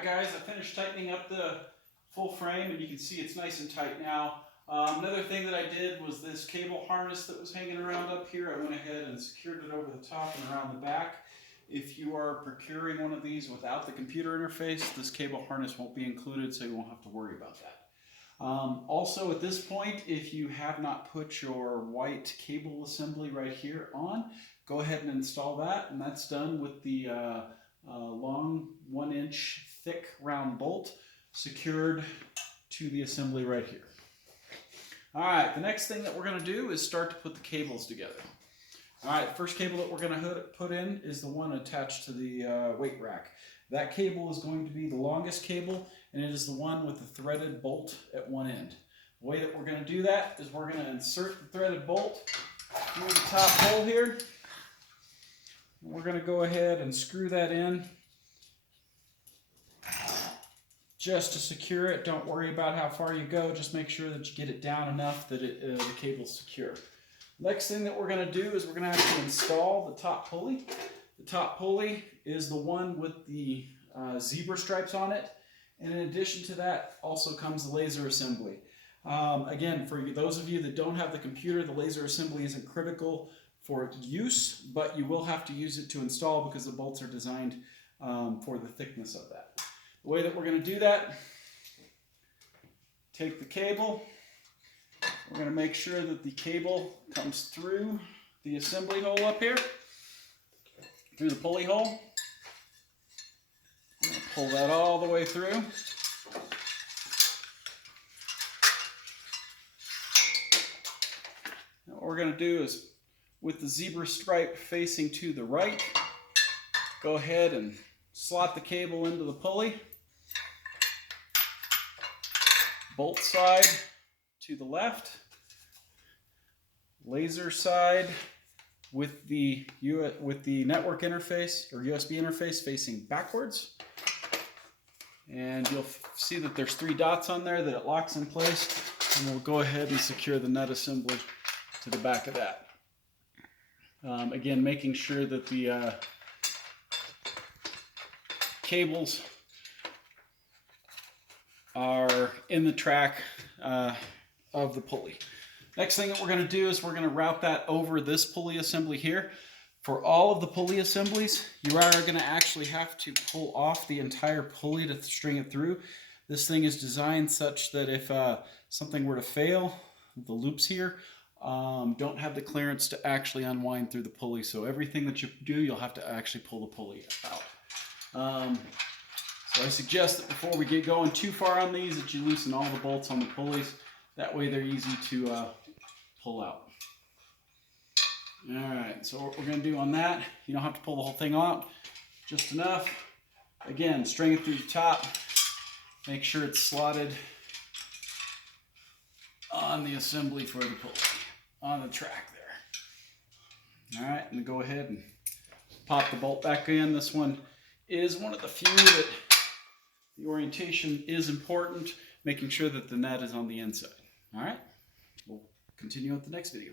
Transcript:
Alright guys, I finished tightening up the full frame and you can see it's nice and tight now. Another thing that I did was this cable harness that was hanging around up here. I went ahead and secured it over the top and around the back. If you are procuring one of these without the computer interface, this cable harness won't be included, so you won't have to worry about that. Also at this point, if you have not put your white cable assembly right here on, go ahead and install that, and that's done with the long 1-inch thick round bolt secured to the assembly right here. Alright, the next thing that we're going to do is start to put the cables together. Alright, the first cable that we're going to put in is the one attached to the weight rack. That cable is going to be the longest cable, and it is the one with the threaded bolt at one end. The way that we're going to do that is we're going to insert the threaded bolt through the top hole here. And we're going to go ahead and screw that in just to secure it. Don't worry about how far you go. Just make sure that you get it down enough that the cable's secure. Next thing that we're going to do is we're going to have to install the top pulley. The top pulley is the one with the zebra stripes on it. And in addition to that also comes the laser assembly. Again, for those of you that don't have the computer, the laser assembly isn't critical for use, but you will have to use it to install because the bolts are designed for the thickness of that. The way that we're going to do that, take the cable, we're going to make sure that the cable comes through the assembly hole up here, through the pulley hole. I'm going to pull that all the way through. Now what we're going to do is, with the zebra stripe facing to the right, go ahead and slot the cable into the pulley. Bolt side to the left. Laser side with the network interface or USB interface facing backwards. And you'll see that there's 3 dots on there that it locks in place. And we'll go ahead and secure the nut assembly to the back of that. Again, making sure that the cables are in the track of the pulley. Next thing that we're going to do is we're going to route that over this pulley assembly here. For all of the pulley assemblies, you are going to actually have to pull off the entire pulley to string it through. This thing is designed such that if something were to fail, the loops here don't have the clearance to actually unwind through the pulley. So everything that you do, you'll have to actually pull the pulley out. So I suggest that before we get going too far on these, that you loosen all the bolts on the pulleys. That way they're easy to pull out. Alright, so what we're going to do on that, you don't have to pull the whole thing out, just enough. Again, string it through the top. Make sure it's slotted on the assembly for the pulley, on the track there. Alright, and go ahead and pop the bolt back in. This one is one of the few that the orientation is important, making sure that the nut is on the inside. Alright, we'll continue with the next video.